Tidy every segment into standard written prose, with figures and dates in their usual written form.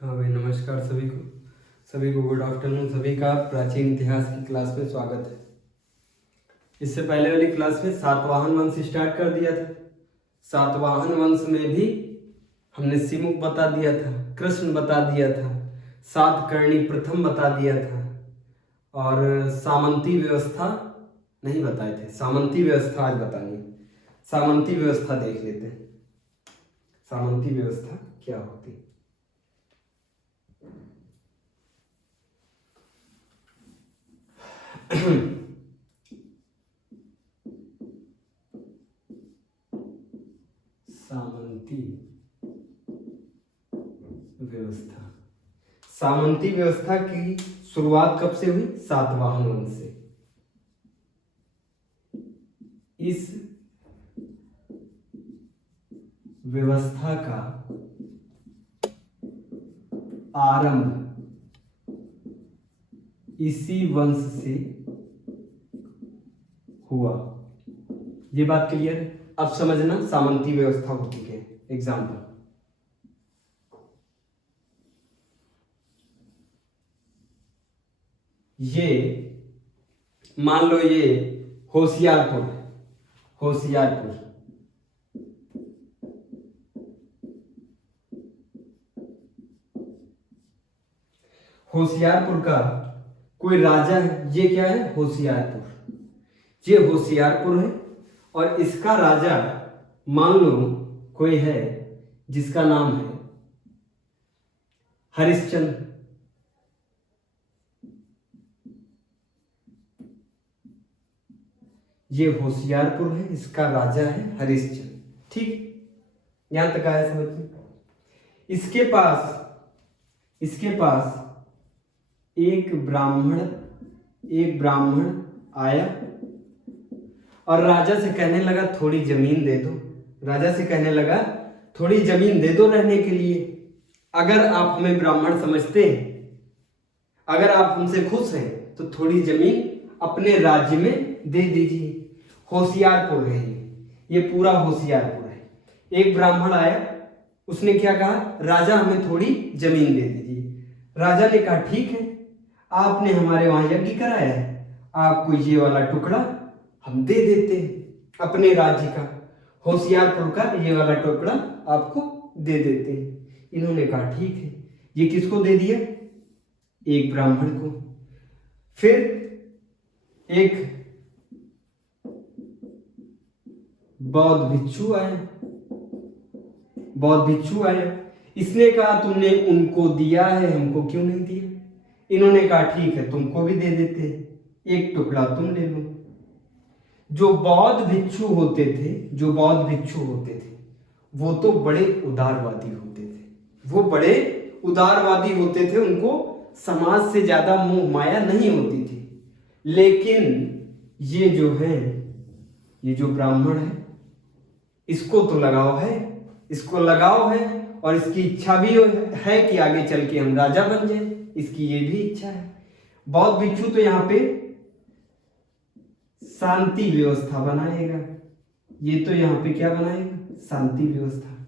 हाँ भाई, नमस्कार सभी को गुड आफ्टरनून। सभी का प्राचीन इतिहास की क्लास में स्वागत है। इससे पहले वाली क्लास में सातवाहन वंश स्टार्ट कर दिया था। सातवाहन वंश में भी हमने सिमुक बता दिया था, कृष्ण बता दिया था, सातकर्णी प्रथम बता दिया था और सामंती व्यवस्था नहीं बताए थे। सामंती व्यवस्था आज बतानी है। सामंती व्यवस्था देख लेते हैं, सामंती व्यवस्था क्या होती है। सामंती व्यवस्था। सामंती व्यवस्था की शुरुआत कब से हुई? सातवाहन वंश से। इस व्यवस्था का आरंभ इसी वंश से हुआ। ये बात क्लियर है? अब समझना सामंती व्यवस्था होती है। एग्जाम्पल, ये मान लो ये होशियारपुर है। होशियारपुर होशियारपुर का कोई राजा है। ये क्या है? होशियारपुर। ये होशियारपुर है और इसका राजा मान लो कोई है जिसका नाम है हरिश्चंद्र। ये होशियारपुर है, इसका राजा है हरिश्चंद्र। ठीक, यहां तक आया समझ में? इसके पास एक ब्राह्मण आया और राजा से कहने लगा थोड़ी जमीन दे दो। राजा से कहने लगा थोड़ी जमीन दे दो रहने के लिए। अगर आप हमें ब्राह्मण समझते हैं, अगर आप हमसे खुश हैं तो थोड़ी जमीन अपने राज्य में दे दीजिए। होशियारपुर है ये पूरा होशियारपुर है। एक ब्राह्मण आया, उसने क्या कहा? राजा हमें थोड़ी जमीन दे दीजिए। राजा ने कहा ठीक है, आपने हमारे वहां यज्ञ कराया है, आपको ये वाला टुकड़ा हम दे देते हैं अपने राज्य का। होशियारपुर का ये वाला टुकड़ा आपको दे देते हैं। इन्होंने कहा ठीक है। ये किसको दे दिया? एक ब्राह्मण को। फिर एक बौद्ध भिक्षु आया। इसने कहा तुमने उनको दिया है, हमको क्यों नहीं दिया? इन्होंने कहा ठीक है, तुमको भी दे देते हैं, एक टुकड़ा तुम ले लो। जो बौद्ध भिक्षु होते थे वो तो बड़े उदारवादी होते थे। उनको समाज से ज्यादा मोह माया नहीं होती थी। लेकिन ये जो ब्राह्मण है, इसको तो लगाव है और इसकी इच्छा भी है कि आगे चल के हम राजा बन जाए। इसकी ये भी इच्छा है। बौद्ध भिक्षु तो यहाँ पे शांति व्यवस्था बनाएगा। ये तो यहाँ पे क्या बनाएगा? शांति व्यवस्था।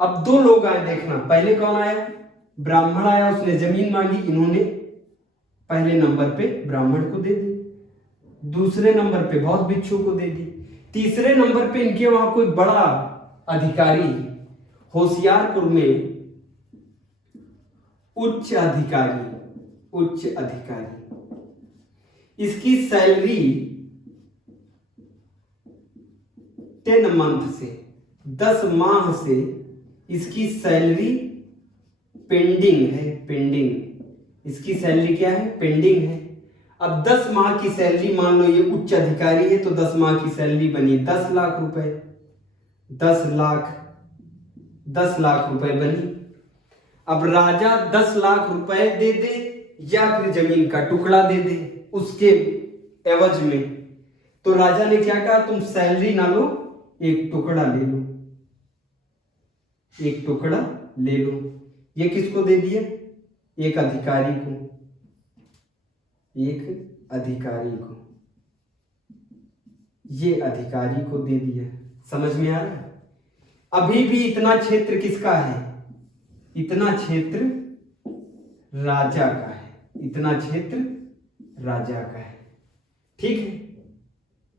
अब दो लोग आए, देखना। पहले कौन आया? ब्राह्मण आया, उसने जमीन मांगी। इन्होंने पहले नंबर पे ब्राह्मण को दे दी, दूसरे नंबर पे बौद्ध भिक्षु को दे दी, तीसरे नंबर पे इनके वहां कोई बड़ा अधिकारी, होशियारपुर में उच्च अधिकारी, इसकी सैलरी 10 मंथ से 10 माह से इसकी सैलरी पेंडिंग। इसकी सैलरी क्या है? पेंडिंग है। अब 10 माह की सैलरी, मान लो ये उच्च अधिकारी है तो 10 माह की सैलरी बनी 10 लाख रुपए। 10 लाख रुपए बनी। अब राजा 10 लाख रुपए दे दे या फिर जमीन का टुकड़ा दे दे उसके एवज में। तो राजा ने क्या कहा? तुम सैलरी ना लो, एक टुकड़ा ले लो। ये किसको दे दिया? एक अधिकारी को। ये अधिकारी को दे दिया। समझ में आ रहा है? अभी भी इतना क्षेत्र किसका है? इतना क्षेत्र राजा का है, इतना क्षेत्र राजा का है, ठीक है,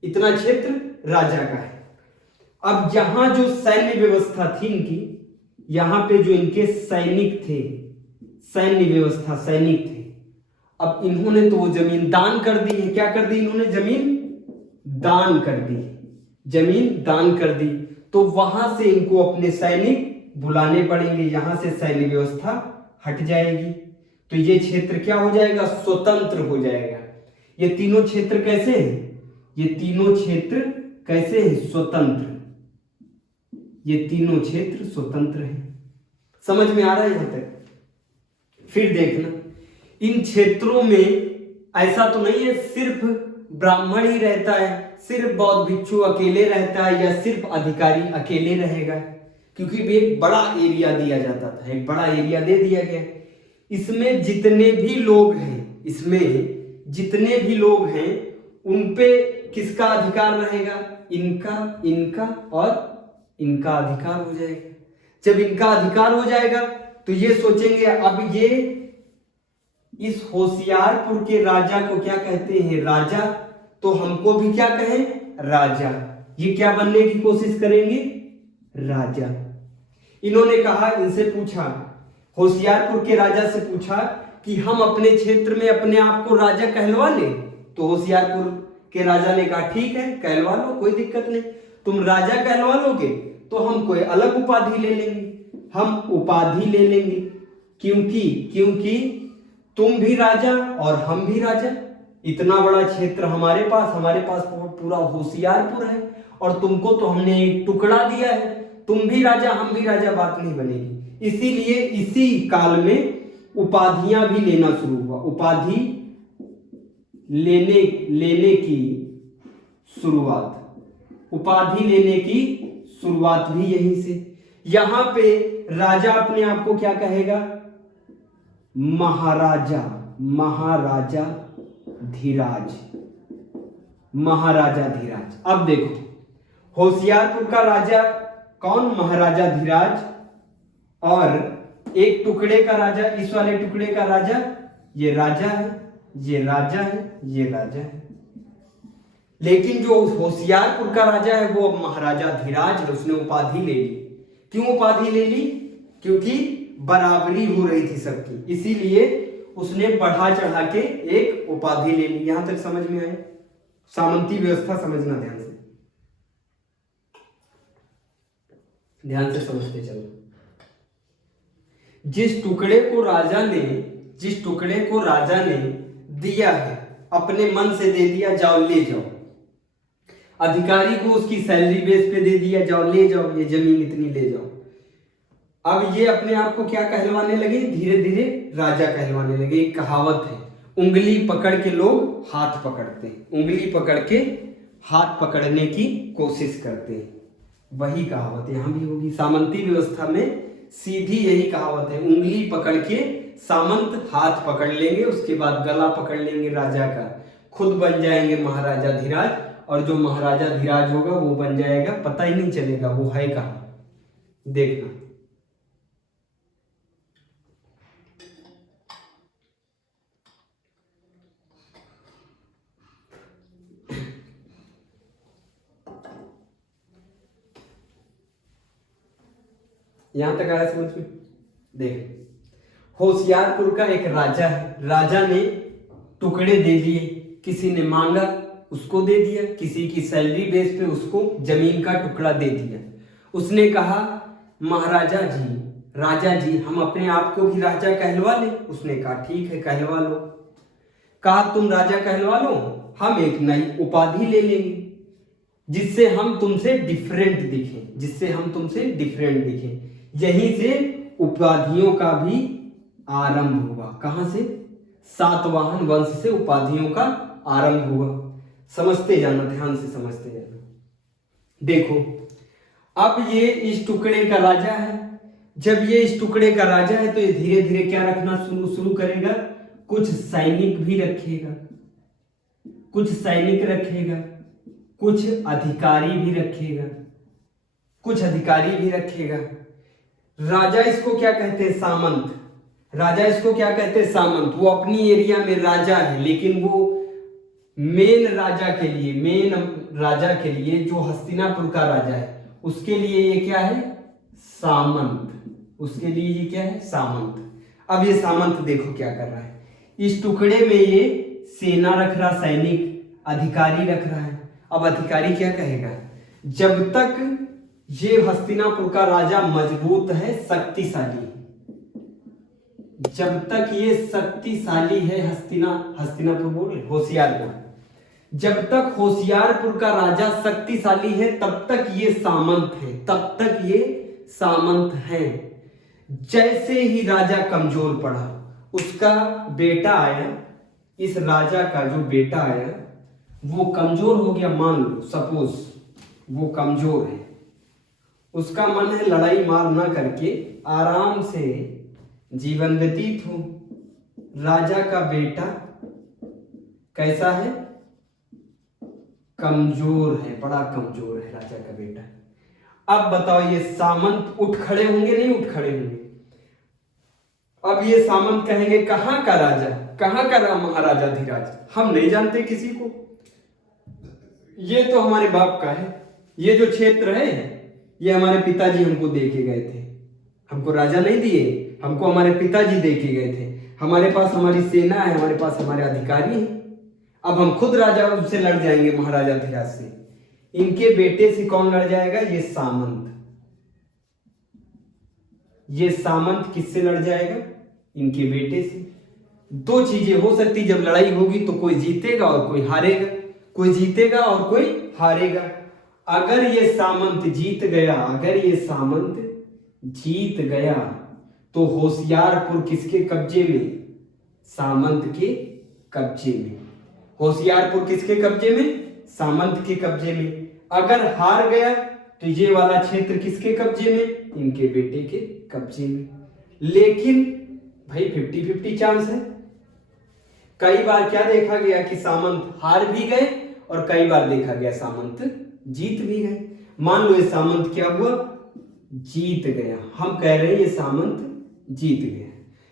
इतना क्षेत्र राजा का है। अब यहां जो सैन्य व्यवस्था थी इनकी, यहां पे जो इनके सैनिक थे, सैन्य व्यवस्था, सैनिक थे, अब इन्होंने तो वो जमीन दान कर दी है। क्या कर दी इन्होंने? जमीन दान कर दी, जमीन दान कर दी। तो वहां से इनको अपने सैनिक बुलाने पड़ेंगे, यहां से सैन्य व्यवस्था हट जाएगी, तो ये क्षेत्र क्या हो जाएगा? स्वतंत्र हो जाएगा। ये तीनों क्षेत्र कैसे हैं? ये तीनों क्षेत्र कैसे हैं? स्वतंत्र। ये तीनों क्षेत्र स्वतंत्र हैं। समझ में आ रहा है यहां तक? फिर देखना, इन क्षेत्रों में ऐसा तो नहीं है सिर्फ ब्राह्मण ही रहता है, सिर्फ बौद्ध भिक्षु अकेले रहता है, या सिर्फ अधिकारी अकेले रहेगा, क्योंकि एक बड़ा एरिया दिया जाता था, एक बड़ा एरिया दे दिया गया। इसमें जितने भी लोग हैं, इसमें जितने भी लोग हैं, उन पे किसका अधिकार रहेगा? इनका, इनका और इनका अधिकार हो जाएगा। जब इनका अधिकार हो जाएगा तो ये सोचेंगे अब ये इस होशियारपुर के राजा को क्या कहते हैं? राजा। तो हमको भी क्या कहें? राजा। ये क्या बनने की कोशिश करेंगे? राजा। इन्होंने कहा, इनसे पूछा, होशियारपुर के राजा से पूछा कि हम अपने क्षेत्र में अपने आप को राजा कहलवा लें। तो होशियारपुर के राजा ने कहा ठीक है, कहलवा लो, कोई दिक्कत नहीं। तुम राजा कहलवा लोगे तो हम कोई अलग उपाधि ले लेंगे, हम उपाधि ले लेंगे, क्योंकि तुम भी राजा और हम भी राजा। इतना बड़ा क्षेत्र हमारे पास पूरा होशियारपुर है, और तुमको तो हमने एक टुकड़ा दिया है, तुम भी राजा हम भी राजा, बात नहीं बनेगी। इसीलिए इसी काल में उपाधियां भी लेना शुरू हुआ। उपाधि लेने की शुरुआत, उपाधि लेने की शुरुआत भी यहीं से। यहां पे राजा अपने आप को क्या कहेगा? महाराजा, महाराजा धीराज, महाराजा धीराज। अब देखो, होशियारपुर का राजा कौन? महाराजा धीराज। और एक टुकड़े का राजा, इस वाले टुकड़े का राजा, ये राजा है, ये राजा है, ये राजा है। लेकिन जो होशियारपुर का राजा है वो महाराजा धीराज है, उसने उपाधि ले ली। क्यों उपाधि ले ली? क्योंकि बराबरी हो रही थी सबकी, इसीलिए उसने बढ़ा चढ़ा के एक उपाधि ले ली। यहां तक समझ में आए? सामंती व्यवस्था समझना ध्यान से, ध्यान से समझते चलो। जिस टुकड़े को राजा ने दिया है, अपने मन से दे दिया, जाओ ले जाओ। अधिकारी को उसकी सैलरी बेस पे दे दिया, जाओ ले जाओ, ये जमीन इतनी ले जाओ। अब ये अपने आप को क्या कहलवाने लगे? धीरे धीरे राजा कहलवाने लगे। एक कहावत है, उंगली पकड़ के लोग हाथ पकड़ते हैं, उंगली पकड़ के हाथ पकड़ने की कोशिश करते हैं। वही कहावत यहां भी होगी। सामंती व्यवस्था में सीधी यही कहावत है, उंगली पकड़ के सामंत हाथ पकड़ लेंगे, उसके बाद गला पकड़ लेंगे राजा का, खुद बन जाएंगे महाराजा धीराज। और जो महाराजा धीराज होगा वो बन जाएगा, पता ही नहीं चलेगा वो है कहाँ। देखना, यहां तक आया समझ में? देख, होशियारपुर का एक राजा है, राजा ने टुकड़े दे दिए, किसी ने मांगा उसको दे दिया, किसी की सैलरी बेस पे उसको जमीन का टुकड़ा दे दिया। उसने कहा महाराजा जी, राजा जी, हम अपने आप को भी राजा कहलवा ले। उसने कहा ठीक है, कहलवा लो। कहा तुम राजा कहलवा लो, हम एक नई उपाधि ले लेंगे जिससे हम तुमसे डिफरेंट दिखें, जिससे हम तुमसे डिफरेंट दिखें। यहीं से उपाधियों का भी आरंभ हुआ। कहां से? सातवाहन वंश से उपाधियों का आरंभ हुआ। समझते जाना, ध्यान से समझते जाना। देखो, अब ये इस टुकड़े का राजा है। जब ये इस टुकड़े का राजा है तो ये धीरे धीरे क्या रखना शुरू करेगा? कुछ सैनिक भी रखेगा, कुछ सैनिक रखेगा, कुछ अधिकारी भी रखेगा, कुछ अधिकारी भी रखेगा। राजा इसको क्या कहते हैं? सामंत। राजा इसको क्या कहते हैं? सामंत। वो अपनी एरिया में राजा है, लेकिन वो मेन राजा के लिए जो हस्तिनापुर का राजा है उसके लिए ये क्या है? सामंत। उसके लिए ये क्या है? सामंत। अब ये सामंत देखो क्या कर रहा है, इस टुकड़े में ये सेना रख रहा, सैनिक, अधिकारी रख रहा है। अब अधिकारी क्या कहेगा? जब तक ये हस्तिनापुर का राजा मजबूत है, शक्तिशाली है, जब तक ये शक्तिशाली है, हस्तिनापुर बोल रहे, होशियारपुर, जब तक होशियारपुर का राजा शक्तिशाली है तब तक ये सामंत है, तब तक ये सामंत है। जैसे ही राजा कमजोर पड़ा, उसका बेटा आया, इस राजा का जो बेटा आया वो कमजोर हो गया, मान लो सपोज वो कमजोर है, उसका मन है लड़ाई मार ना करके आराम से जीवन व्यतीत हो। राजा का बेटा कैसा है? कमजोर है, बड़ा कमजोर है राजा का बेटा। अब बताओ ये सामंत उठ खड़े होंगे? नहीं उठ खड़े होंगे। अब ये सामंत कहेंगे कहां का राजा, कहां का महाराजा धीराज, हम नहीं जानते किसी को, ये तो हमारे बाप का है, ये जो क्षेत्र है ये हमारे पिताजी हमको दे के गए थे, हमको राजा नहीं दिए, हमको हमारे पिताजी दे के गए थे, हमारे पास हमारी सेना है, हमारे पास हमारे अधिकारी हैं, अब हम खुद राजा से लड़ जाएंगे, महाराजा धीराज से। इनके बेटे से कौन लड़ जाएगा? ये सामंत। ये सामंत किससे लड़ जाएगा? इनके बेटे से। दो चीजें हो सकती, जब लड़ाई होगी तो कोई जीतेगा और कोई हारेगा, कोई जीतेगा और कोई हारेगा। अगर ये सामंत जीत गया, अगर ये सामंत जीत गया तो होशियारपुर किसके कब्जे में? सामंत के कब्जे में। होशियारपुर किसके कब्जे में? सामंत के कब्जे में। अगर हार गया तो ये वाला क्षेत्र किसके कब्जे में? इनके बेटे के कब्जे में। लेकिन भाई 50-50 चांस है। कई बार क्या देखा गया कि सामंत हार भी गए और कई बार देखा गया सामंत जीत भी गए। मान लो ये सामंत क्या हुआ? जीत गया। हम कह रहे हैं ये सामंत जीत गया।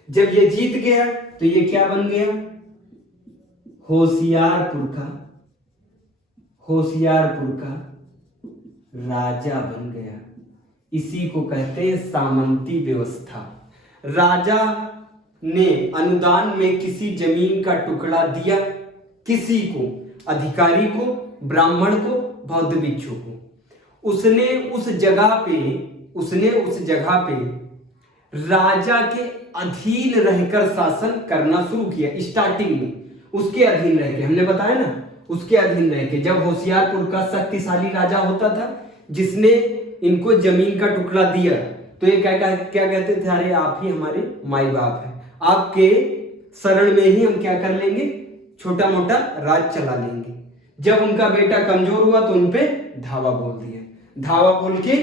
जब ये जीत गया तो ये क्या बन गया? होशियारपुर का राजा बन गया। इसी को कहते हैं सामंती व्यवस्था। राजा ने अनुदान में किसी जमीन का टुकड़ा दिया, किसी को, अधिकारी को, ब्राह्मण को, बौद्ध भिक्षु को। उसने उस जगह पे राजा के अधीन रहकर शासन करना शुरू किया। स्टार्टिंग में उसके अधीन रह के, हमने बताया ना, उसके अधीन रह के। जब होशियारपुर का शक्तिशाली राजा होता था जिसने इनको जमीन का टुकड़ा दिया, तो ये क्या कहते थे? अरे आप ही हमारे माई बाप हैं, आपके शरण में ही हम क्या कर लेंगे? छोटा मोटा राज चला लेंगे। जब उनका बेटा कमजोर हुआ तो उनपे धावा बोल दिया। धावा बोल के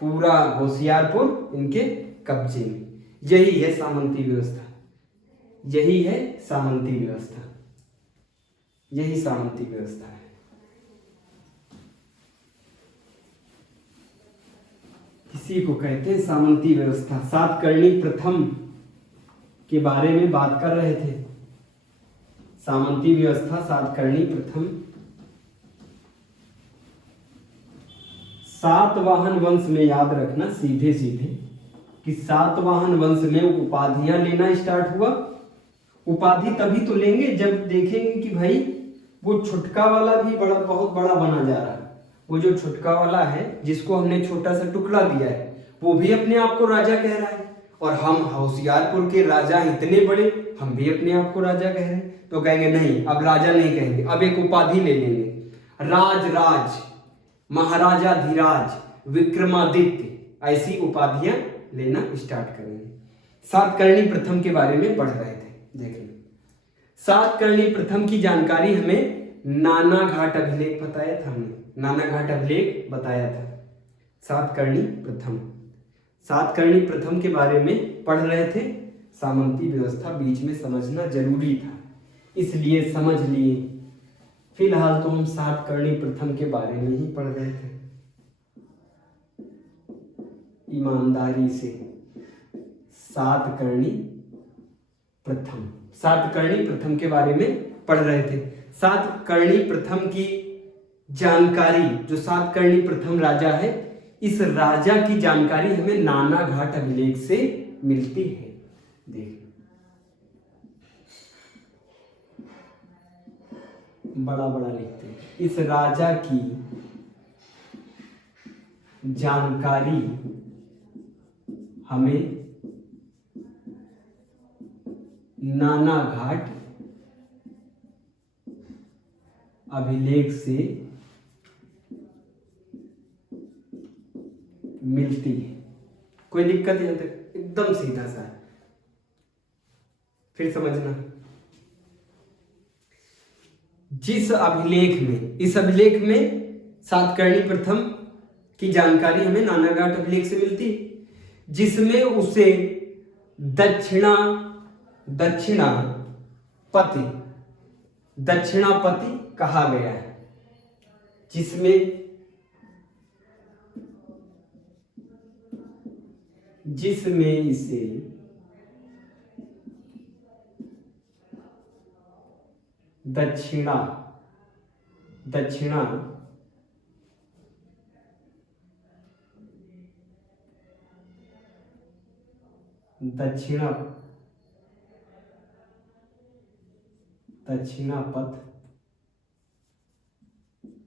पूरा होशियारपुर इनके कब्जे में। यही है सामंती व्यवस्था, यही है सामंती व्यवस्था, यही सामंती व्यवस्था है। इसी को कहते हैं सामंती व्यवस्था। सातकर्णी प्रथम के बारे में बात कर रहे थे। सामंती व्यवस्था, सातकर्णी प्रथम। सातवाहन वंश में याद रखना सीधे सीधे कि सातवाहन वंश में उपाधियां लेना स्टार्ट हुआ। उपाधि तभी तो लेंगे जब देखेंगे कि भाई वो छुटका वाला भी बहुत बड़ा बना जा रहा है। वो जो छुटका वाला है जिसको हमने छोटा सा टुकड़ा दिया है वो भी अपने आप को राजा कह रहा है, और हम होशियारपुर के राजा इतने बड़े, हम भी अपने आप को राजा कह रहे हैं। तो कहेंगे नहीं, अब राजा नहीं कहेंगे, अब एक उपाधि ले लेंगे, राज, महाराजा धीराज, विक्रमादित्य, ऐसी उपाधियां लेना स्टार्ट करेंगे। सातकर्णी प्रथम के बारे में पढ़ रहे थे, देखिए सातकर्णी प्रथम की जानकारी हमें नानाघाट अभिलेख बताया था, हमने नानाघाट अभिलेख बताया था। सातकर्णी प्रथम के बारे में पढ़ रहे थे। सामंती व्यवस्था बीच में समझना जरूरी था, इसलिए समझ लिए। फिलहाल तो हम सातकर्णी प्रथम के बारे में ही पढ़ रहे थे। ईमानदारी से। सातकर्णी प्रथम, सातकर्णी प्रथम के बारे में पढ़ रहे थे। सातकर्णी प्रथम की जानकारी, जो सातकर्णी प्रथम राजा है, इस राजा की जानकारी हमें नानाघाट अभिलेख से मिलती है। देखिए बड़ा बड़ा लिखते हैं, इस राजा की जानकारी हमें नानाघाट अभिलेख से मिलती है। कोई दिक्कत यहां तक? एकदम सीधा सा है, फिर समझना। जिस अभिलेख में, इस अभिलेख में सातकर्णी प्रथम की जानकारी हमें नानाघाट अभिलेख से मिलती है, जिसमें उसे दक्षिणापति कहा गया है, जिसमें इसे दक्षिणापथ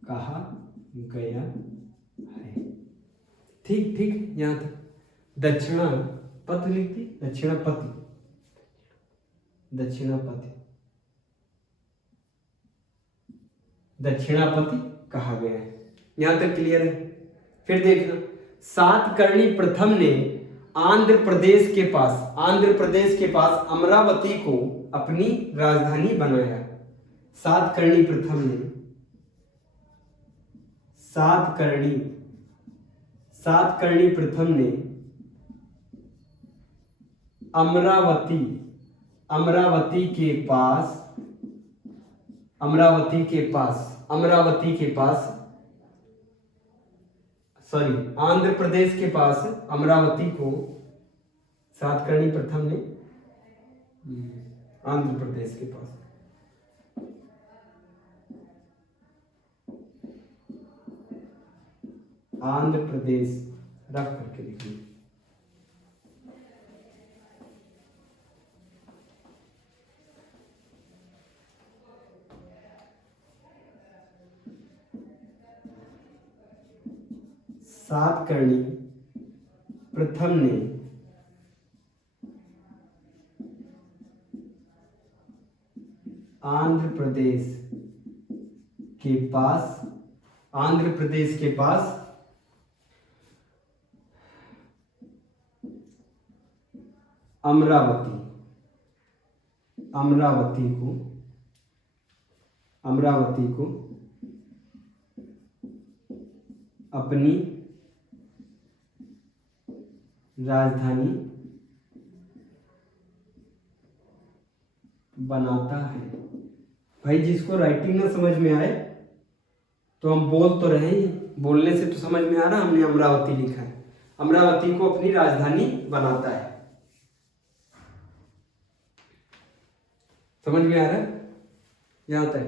कहा गया है। ठीक ठीक, यहां तक दक्षिणापथ लिखती, दक्षिणापति कहा गया है। यहां तक क्लियर है? फिर देखना, सातकर्णी प्रथम ने आंध्र प्रदेश के पास अमरावती को अपनी राजधानी बनाया। सातकर्णी प्रथम ने अमरावती के पास आंध्र प्रदेश के पास अमरावती को सातकर्णी प्रथम ने आंध्र प्रदेश के पास आंध्र प्रदेश रख करके लिखिए। सातकर्णी प्रथम ने आंध्र प्रदेश के पास अमरावती को अपनी राजधानी बनाता है। भाई जिसको राइटिंग ना समझ में आए तो हम बोल तो रहे हैं, बोलने से तो समझ में आ रहा, हमने अमरावती लिखा है। अमरावती को अपनी राजधानी बनाता है। समझ में आ रहा है यहां तक?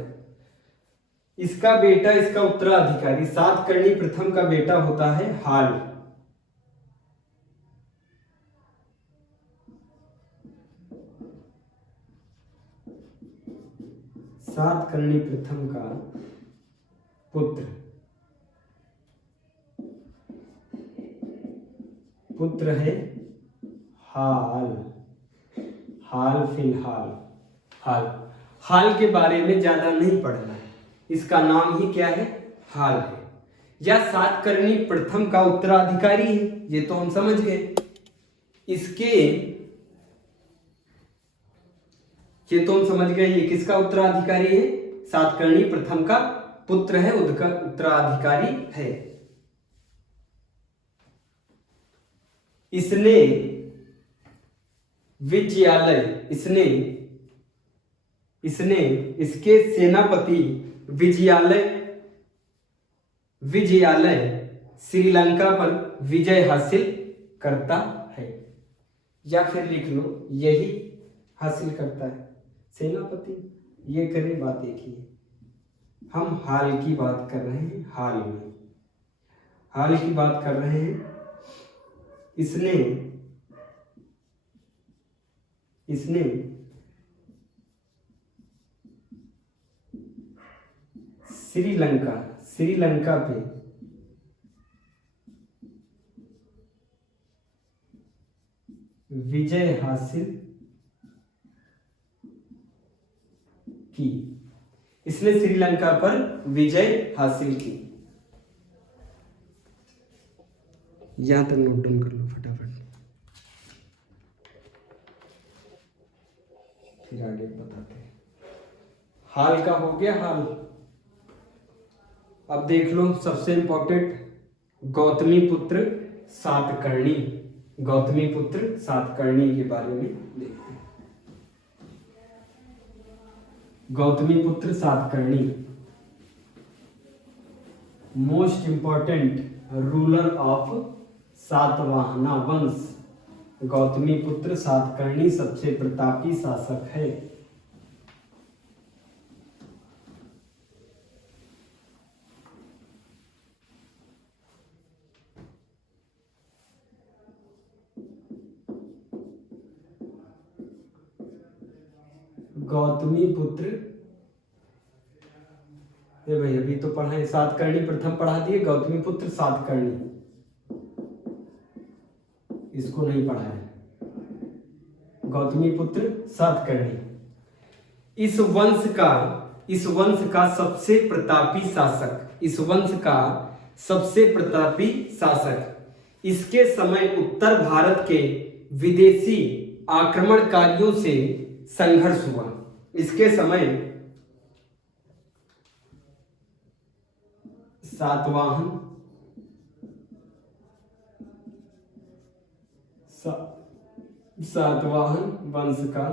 इसका बेटा, इसका उत्तराधिकारी, सातकर्णी प्रथम का बेटा होता है हाल। सातकर्णी प्रथम का पुत्र है हाल। हाल के बारे में ज्यादा नहीं पढ़ना है, इसका नाम ही क्या है? हाल है। या सातकर्णी प्रथम का उत्तराधिकारी है, ये तो हम समझ गए। ये तो हम समझ गए, ये किसका उत्तराधिकारी है? सातकर्णी प्रथम का पुत्र है, उसका उत्तराधिकारी है। इसने इसके सेनापति विजयालय श्रीलंका पर विजय हासिल करता है, या फिर लिख लो यही हासिल करता है। सेनापति, ये करें बात एक ही है। हम हाल की बात कर रहे हैं, हाल में हाल की बात कर रहे हैं। इसने श्रीलंका पे विजय हासिल की। इसने श्रीलंका पर विजय हासिल की। यहां तक नोट डाउन कर लो फटाफट, फिर आगे बताते हैं। हाल का हो गया हाल। अब देख लो सबसे इंपॉर्टेंट, गौतमीपुत्र सातकर्णी। गौतमीपुत्र सातकर्णी के बारे में देखते हैं। Gautamiputra Satakarni most important ruler of Satavahana वंश। गौतमीपुत्र सातकर्णी सबसे प्रतापी शासक है। गौतमीपुत्र, ये भाई अभी तो पढ़ा है, सातकर्णी प्रथम पढ़ा दिए, गौतमीपुत्र सातकर्णी इसको नहीं पढ़ा है। गौतमीपुत्र सातकर्णी इस वंश का सबसे प्रतापी शासक, इस वंश का सबसे प्रतापी शासक। इसके समय उत्तर भारत के विदेशी आक्रमणकारियों से संघर्ष हुआ। इसके समय सातवाहन वंश का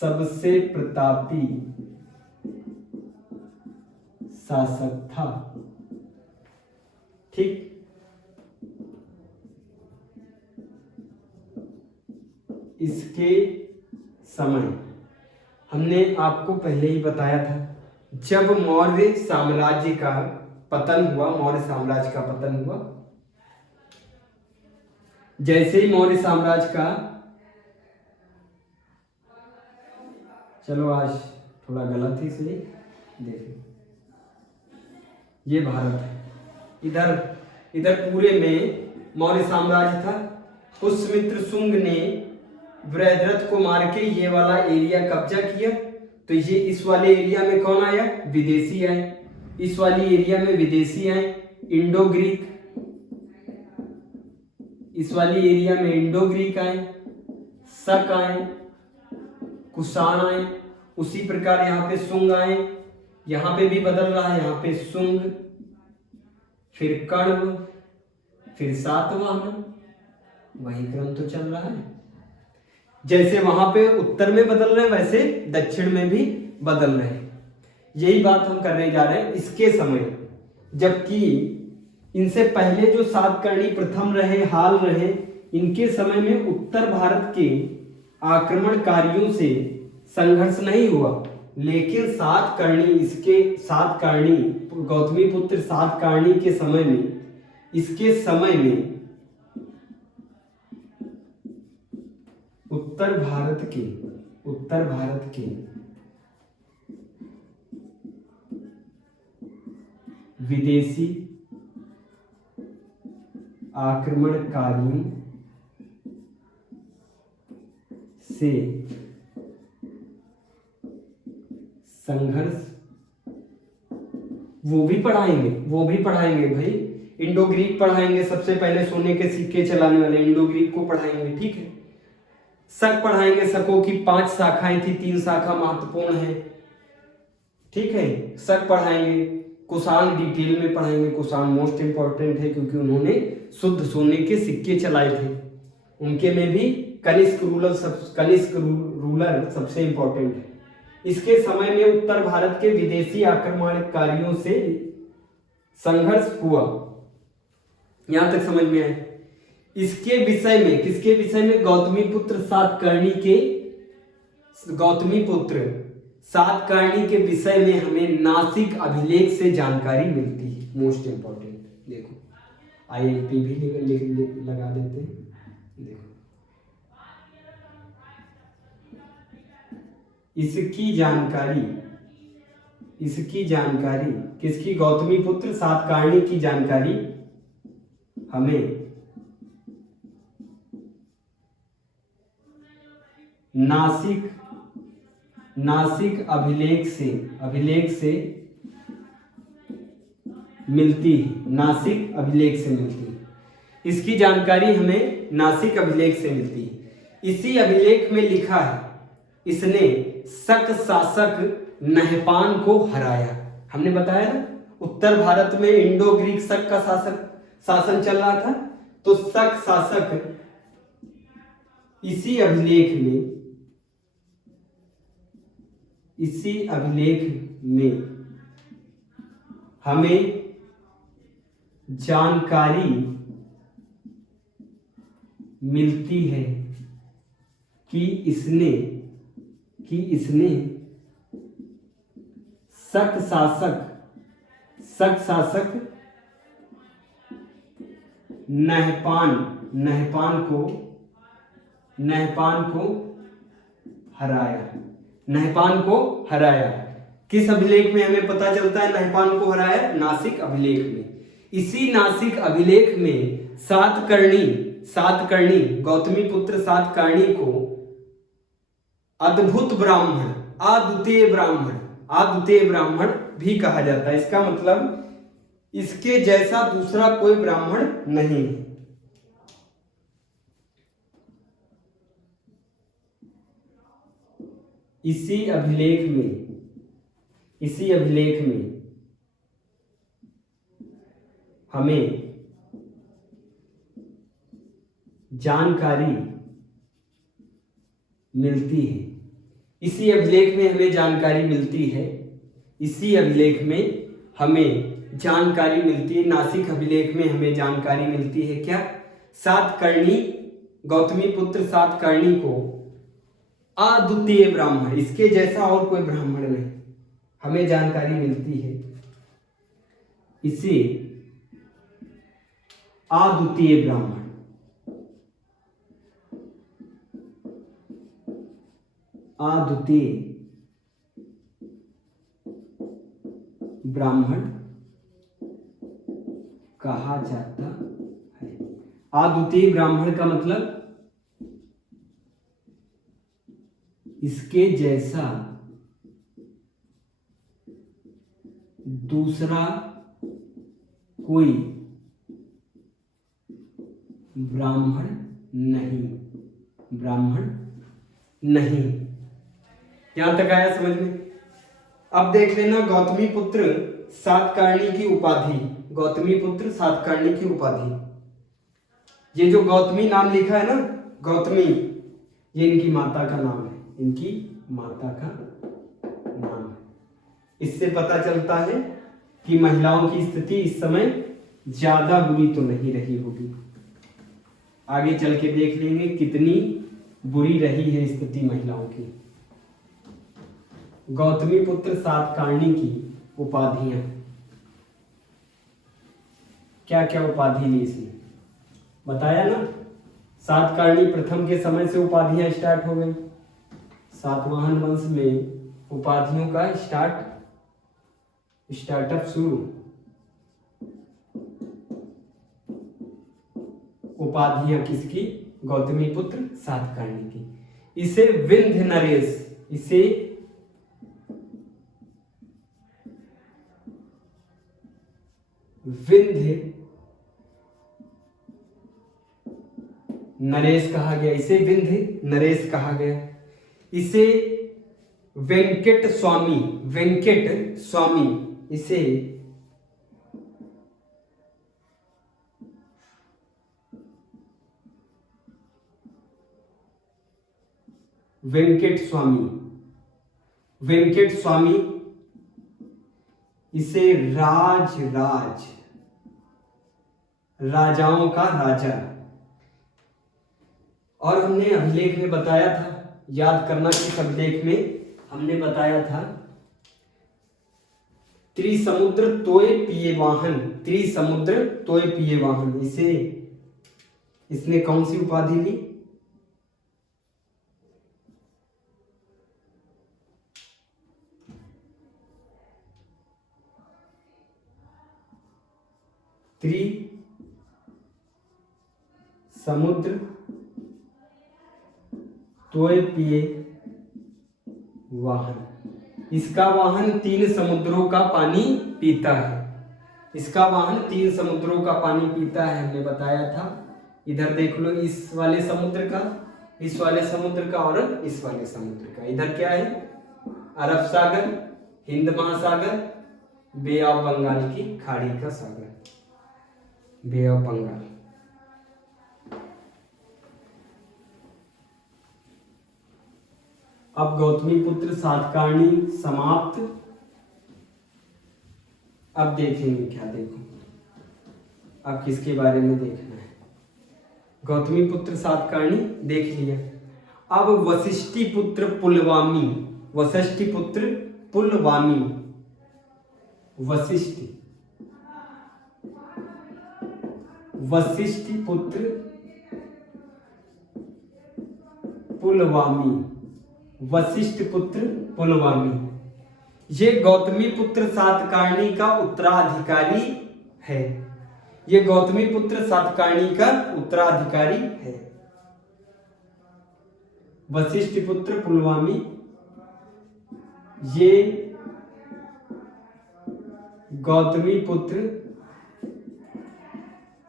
सबसे प्रतापी शासक था। ठीक, इसके समय हमने आपको पहले ही बताया था, जब मौर्य साम्राज्य का पतन हुआ, मौर्य साम्राज्य का पतन हुआ, जैसे ही मौर्य साम्राज्य का, चलो आज थोड़ा गलत ही इसलिए देखिए, ये भारत है, इधर पूरे में मौर्य साम्राज्य था। पुष्यमित्र शुंग ने बृहद्रथ को मार के ये वाला एरिया कब्जा किया, तो ये इस वाले एरिया में कौन आया? विदेशी आए। इस वाली एरिया में विदेशी आए, इंडो ग्रीक। इस वाली एरिया में इंडो ग्रीक आए, शक आए, कुषाण आए। उसी प्रकार यहाँ पे शुंग आए, यहाँ पे भी बदल रहा है, यहाँ पे शुंग, फिर कण्व, फिर सातवाहन, वही क्रम तो चल रहा है। जैसे वहां पे उत्तर में बदल रहे हैं, वैसे दक्षिण में भी बदल रहे हैं। यही बात हम करने जा रहे हैं इसके समय। जबकि इनसे पहले जो सातकर्णी प्रथम रहे, हाल रहे, इनके समय में उत्तर भारत के आक्रमणकारियों से संघर्ष नहीं हुआ, लेकिन सातकर्णी गौतमीपुत्र सातकर्णी के समय में, इसके समय में उत्तर भारत के विदेशी आक्रमणकारियों से संघर्ष, वो भी पढ़ाएंगे भाई। इंडो ग्रीक पढ़ाएंगे, सबसे पहले सोने के सिक्के चलाने वाले इंडो ग्रीक को पढ़ाएंगे, ठीक है। शक पढ़ाएंगे, शकों की 5 शाखाएं थी, 3 शाखा महत्वपूर्ण है, ठीक है, शक पढ़ाएंगे। कुषाण डिटेल में पढ़ाएंगे, कुषाण मोस्ट इंपॉर्टेंट है क्योंकि उन्होंने शुद्ध सोने के सिक्के चलाए थे। उनके में भी कनिष्क रूलर सबसे इंपॉर्टेंट है। इसके समय में उत्तर भारत के विदेशी आक्रमणकारियों से संघर्ष हुआ, यहां तक समझ में आए। इसके विषय में, किसके विषय में? गौतमी पुत्र सातकर्णी के विषय में हमें नासिक अभिलेख से जानकारी मिलती है। मोस्ट इंपॉर्टेंट, देखो IIP भी लगा देते हैं। देखो इसकी जानकारी किसकी? गौतमी पुत्र सातकर्णी की जानकारी हमें नासिक अभिलेख से मिलती है। नासिक अभिलेख से मिलती है। इसकी जानकारी हमें नासिक अभिलेख से मिलती है। इसी अभिलेख में लिखा है, इसने शक शासक नहपान को हराया। हमने बताया ना, उत्तर भारत में इंडो ग्रीक शक का शासन चल रहा था, तो शक शासक इसी अभिलेख में हमें जानकारी मिलती है कि इसने शक शासक नहपान को हराया। किस अभिलेख में हमें पता चलता है नहपान को हराया? नासिक अभिलेख में। इसी नासिक अभिलेख में सातकर्णी गौतमी पुत्र सातकर्णी को अद्भुत ब्राह्मण, अद्वितीय ब्राह्मण भी कहा जाता है। इसका मतलब इसके जैसा दूसरा कोई ब्राह्मण नहीं है। इसी अभिलेख में हमें जानकारी मिलती है। इसी अभिलेख में हमें जानकारी मिलती है। इसी अभिलेख में हमें जानकारी मिलती है। नासिक अभिलेख में हमें जानकारी मिलती है क्या? सातकर्णी, गौतमी पुत्र सातकर्णी को अद्वितीय ब्राह्मण, इसके जैसा और कोई ब्राह्मण नहीं, हमें जानकारी मिलती है। इसे अद्वितीय ब्राह्मण कहा जाता है। अद्वितीय ब्राह्मण का मतलब इसके जैसा दूसरा कोई ब्राह्मण नहीं। यहां तक आया समझ में? अब देख लेना गौतमी पुत्र सातकर्णी की उपाधि। ये जो गौतमी नाम लिखा है ना, गौतमी, ये इनकी माता का नाम है। इससे पता चलता है कि महिलाओं की स्थिति इस समय ज्यादा बुरी तो नहीं रही होगी। आगे चल के देख लेंगे कितनी बुरी रही है स्थिति महिलाओं की। गौतमी पुत्र सातकर्णी की उपाधियां, क्या क्या उपाधि ली इसने? बताया ना, सातकर्णी प्रथम के समय से उपाधियां स्टार्ट हो गई। सातवाहन वंश में उपाधियों का स्टार्टअप शुरू। उपाधियां किसकी? गौतमी पुत्र सातकर्णी की। इसे विंध्य नरेश, कहा गया। इसे विंध्य नरेश कहा गया। इसे वेंकट स्वामी, इसे वेंकट स्वामी, इसे राज राजाओं का राजा। और हमने अभिलेख में बताया था, याद करना कि अभिलेख में हमने बताया था त्रिसमुद्र तोय पिए वाहन, त्रिसमुद्र तोय पिए वाहन। इसे इसने कौन सी उपाधि ली? त्रिसमुद्र तोय पिए वाहन। इसका वाहन 3 समुद्रों का पानी पीता है। इसका वाहन 3 समुद्रों का पानी पीता है, हमने बताया था। इधर देख लो, इस वाले समुद्र का, इस वाले समुद्र का और इस वाले समुद्र का। इधर क्या है? अरब सागर, हिंद महासागर, बे ऑफ बंगाल की खाड़ी का सागर, बे ऑफ बंगाल। अब गौतमीपुत्र सातकर्णी समाप्त। अब देखेंगे क्या, देखो अब किसके बारे में देखना है। गौतमीपुत्र सातकर्णी देख लिया। अब वशिष्ठिपुत्र पुलवामी, वशिष्ठिपुत्र पुलवामी, वशिष्ठिपुत्र पुलवामी, वशिष्ठिपुत्र पुलवामी। ये गौतमीपुत्र सातकर्णी का उत्तराधिकारी है। ये गौतमीपुत्र सातकर्णी का उत्तराधिकारी है। वशिष्ठिपुत्र पुलवामी ये गौतमीपुत्र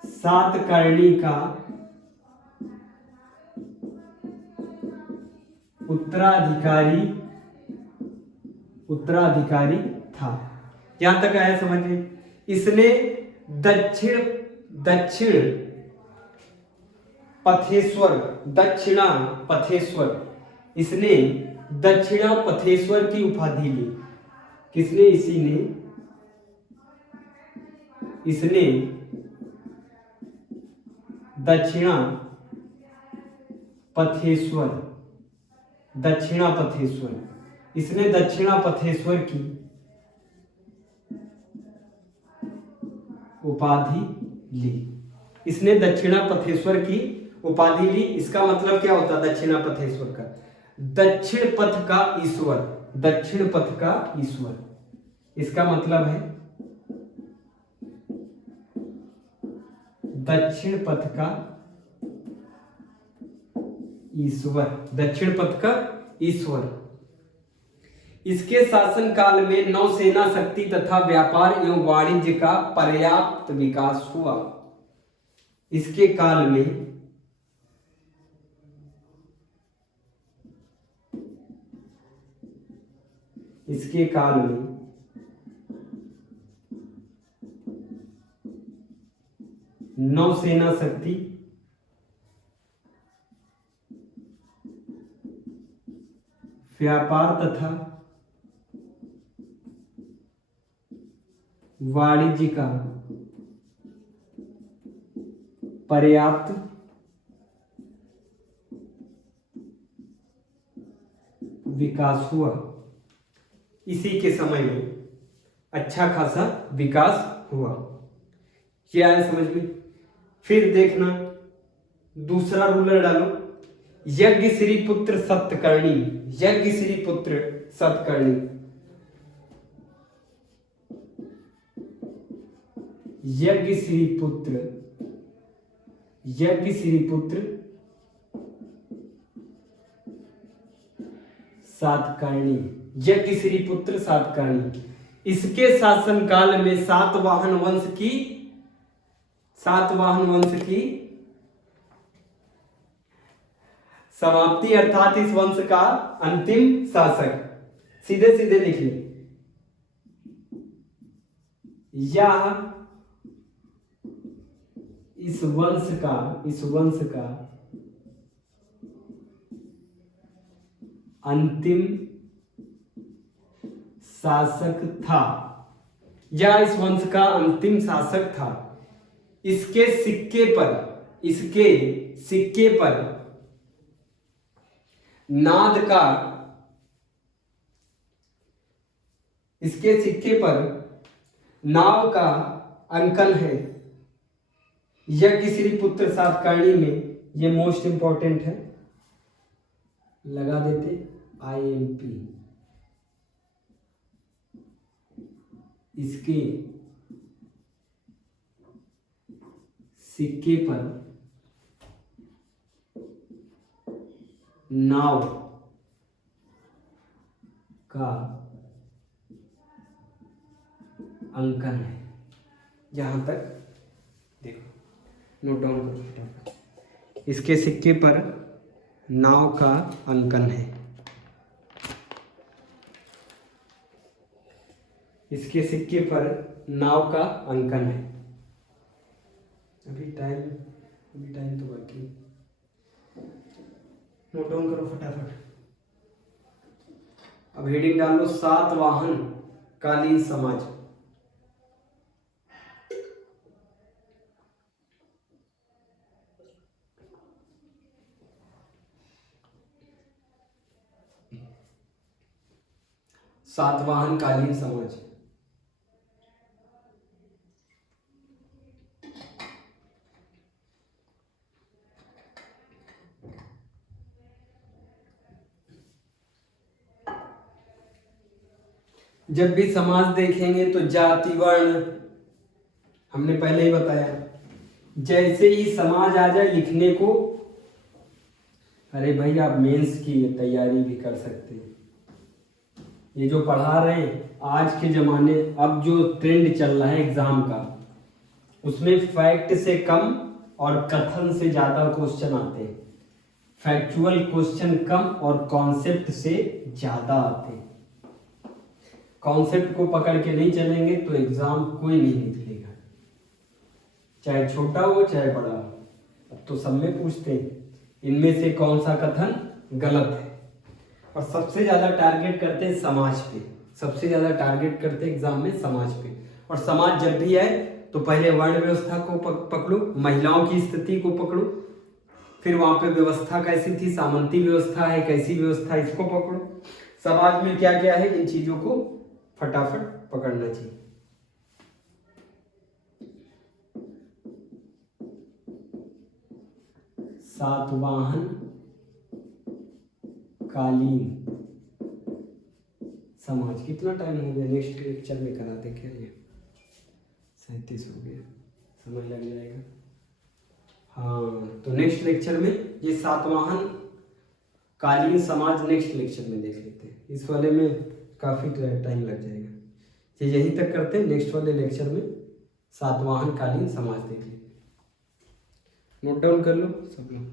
सातकर्णी का उत्तराधिकारी था। यहां तक आया समझ में? इसने दक्षिण पथेश्वर, दक्षिणा पथेश्वर, इसने दक्षिणा पथेश्वर की उपाधि ली। किसने? इसी ने, इसने दक्षिणा पथेश्वर, दक्षिणा पथेश्वर, इसने दक्षिणा पथेश्वर की उपाधि ली। इसने दक्षिणा पथेश्वर की उपाधि ली। इसका मतलब क्या होता है दक्षिणा पथेश्वर का? दक्षिण पथ का ईश्वर, दक्षिण पथ का ईश्वर। इसका मतलब है दक्षिण पथ का ईश्वर, दक्षिण पथ का ईश्वर। इसके शासन काल में नौसेना शक्ति तथा व्यापार एवं वाणिज्य का पर्याप्त विकास हुआ। इसके काल में नौसेना शक्ति व्यापार तथा वाणिज्य का पर्याप्त विकास हुआ। इसी के समय में अच्छा खासा विकास हुआ। क्या है समझ में? फिर देखना, दूसरा रूलर डालो, यज्ञ श्री पुत्र सतकर्णी, यज्ञ श्री पुत्र सतकर्णी, यज्ञ श्री पुत्र सातकर्णी, यज्ञ श्री पुत्र सातकर्णी। इसके शासन काल में सातवाहन वंश की समाप्ति, अर्थात इस वंश का अंतिम शासक, सीधे सीधे लिखिए, यह इस वंश का अंतिम शासक था, या इस वंश का अंतिम शासक था। इसके सिक्के पर नाद का, इसके सिक्के पर नाव का अंकन है। यज्ञ श्री पुत्र सातकर्णी में, ये मोस्ट इंपॉर्टेंट है, लगा देते IMP। इसके सिक्के पर नाव का अंकन है। यहां तक देखो, नोट डाउन करो फटाफट। इसके सिक्के पर नाव का अंकन है। इसके सिक्के पर नाव का अंकन है। अभी टाइम तो बाकी, नोट डाउन करो फटाफट। अब हेडिंग डालो, सातवाहन कालीन समाज। सातवाहन कालीन समाज। जब भी समाज देखेंगे तो जाति वर्ण, हमने पहले ही बताया, जैसे ही समाज आ जाए लिखने को, अरे भाई आप मेंस की तैयारी भी कर सकते हैं। ये जो पढ़ा रहे हैं आज के जमाने, अब जो ट्रेंड चल रहा है एग्जाम का, उसमें फैक्ट से कम और कथन से ज्यादा क्वेश्चन आते हैं। फैक्चुअल क्वेश्चन कम और कॉन्सेप्ट से ज्यादा आते हैं। कॉन्सेप्ट को पकड़ के नहीं चलेंगे तो एग्जाम कोई नहीं निकलेगा, चाहे छोटा हो चाहे बड़ा हो। अब तो सब में पूछते हैं इनमें से कौन सा कथन गलत है, और सबसे ज्यादा टारगेट करते हैं समाज पे, सबसे ज्यादा टारगेट करते हैं एग्जाम में समाज पे। और समाज जब भी आए तो पहले वर्ण व्यवस्था को पकड़ो, महिलाओं की स्थिति को पकड़ो, फिर वहां पे व्यवस्था कैसी थी, सामंती व्यवस्था है कैसी व्यवस्था, इसको पकड़ो। समाज में क्या क्या है, इन चीजों को फटाफट पकड़ना चाहिए। सातवाहन कालीन समाज। कितना टाइम हो गया, नेक्स्ट लेक्चर में कराते क्या, ये 37 हो गया, समय लग जाएगा। हाँ, तो नेक्स्ट लेक्चर में ये सातवाहन कालीन समाज नेक्स्ट लेक्चर में देख लेते हैं। इस वाले में काफ़ी टाइम लग जाएगा, ये यहीं तक करते हैं। नेक्स्ट वाले लेक्चर में सातवाहन कालीन समाज देख लेते हैं। नोट डाउन कर लो सब लोग।